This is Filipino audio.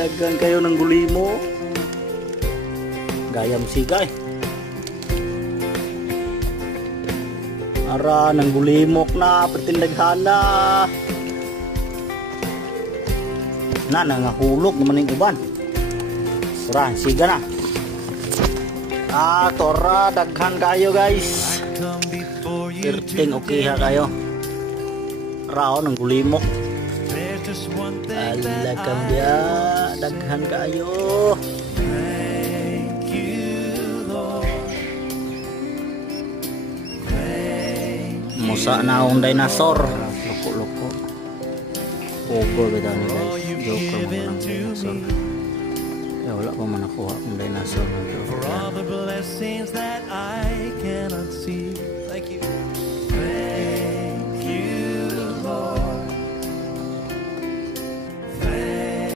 daghan kayo ng gulimo. Gayam sigay. Ara nang gulimok na patindaghana. Na nangahulog naman yung uban. Tara, siga na. Tora daghan kayo guys. Irting okay ha kayo. Rao nang gulimok. Alakam dia daghan kayo. Musa na akong dinosaur. Loko-loko. Pogo beda ni guys. Joker mo ng dinosaur. Eh wala pa man nakuha akong dinosaur na to. For all the blessings that I cannot see. Thank you.